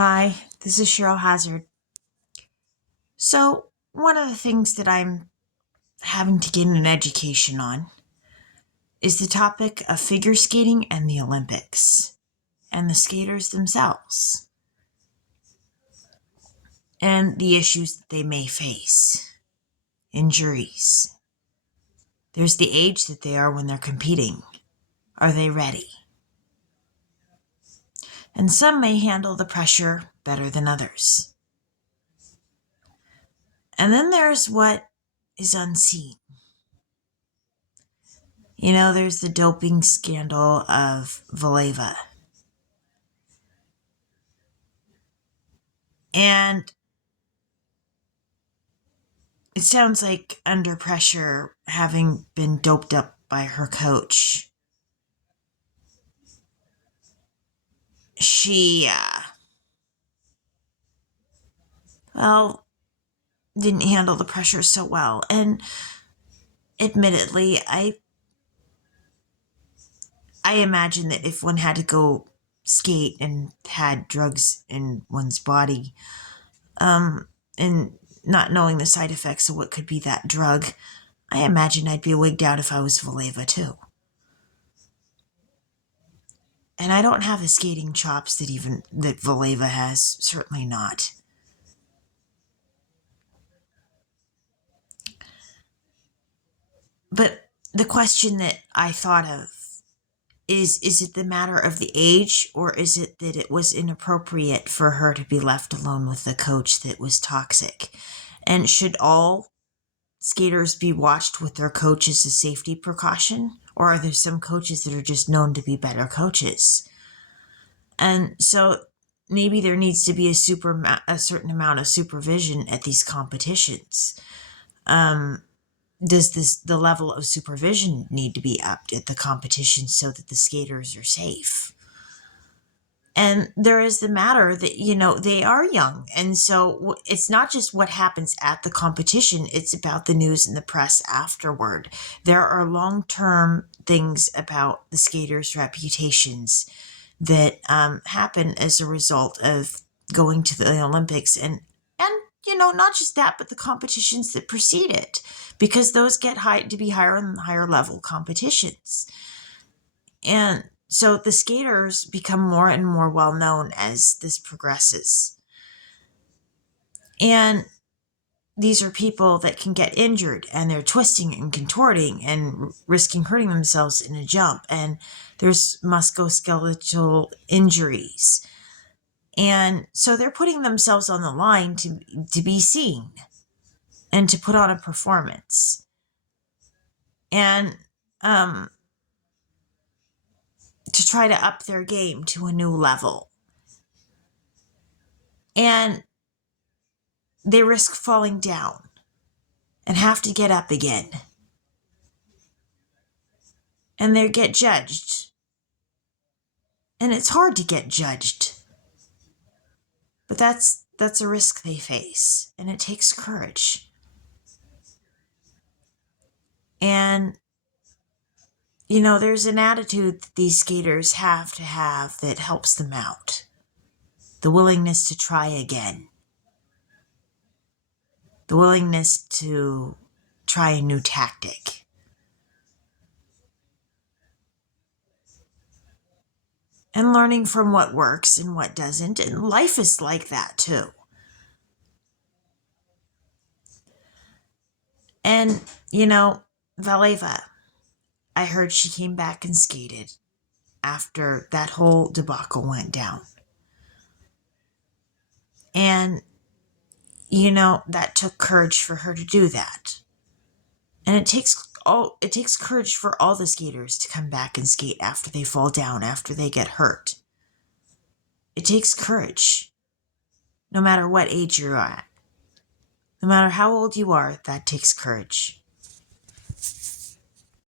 Hi, this is Cheryl Hazzard. So, one of the things that I'm having to gain an education on is the topic of figure skating and the Olympics and the skaters themselves and the issues that they may face, injuries. There's the age that they are when they're competing. Are they ready? And some may handle the pressure better than others. And then there's what is unseen. There's the doping scandal of Valeva. And it sounds like under pressure, having been doped up by her coach, she, well, didn't handle the pressure so well. And admittedly, I imagine that if one had to go skate and had drugs in one's body, and not knowing the side effects of what could be that drug, I imagine I'd be wigged out if I was Valeva too. And I don't have the skating chops that Valeva has, certainly not. But the question that I thought of is it the matter of the age, or is it that it was inappropriate for her to be left alone with the coach that was toxic? And should all skaters be watched with their coach as a safety precaution? Or are there some coaches that are just known to be better coaches? And so maybe there needs to be a certain amount of supervision at these competitions. Does the level of supervision need to be upped at the competition so that the skaters are safe? And there is the matter that, they are young. And so it's not just what happens at the competition, it's about the news and the press afterward. There are long-term things about the skaters' reputations that happen as a result of going to the Olympics and not just that, but the competitions that precede it, because those get to be higher and higher level competitions. And so the skaters become more and more well known as this progresses. And these are people that can get injured, and they're twisting and contorting and risking hurting themselves in a jump. And there's musculoskeletal injuries. And so they're putting themselves on the line to be seen and to put on a performance. And to try to up their game to a new level. And they risk falling down and have to get up again. And they get judged. And it's hard to get judged. But that's a risk they face, and it takes courage. And there's an attitude that these skaters have to have that helps them out. The willingness to try again. The willingness to try a new tactic. And learning from what works and what doesn't. And life is like that too. And, Valeva, I heard she came back and skated after that whole debacle went down. And, that took courage for her to do that. And it takes courage for all the skaters to come back and skate after they fall down, after they get hurt. It takes courage, no matter what age you're at. No matter how old you are, that takes courage.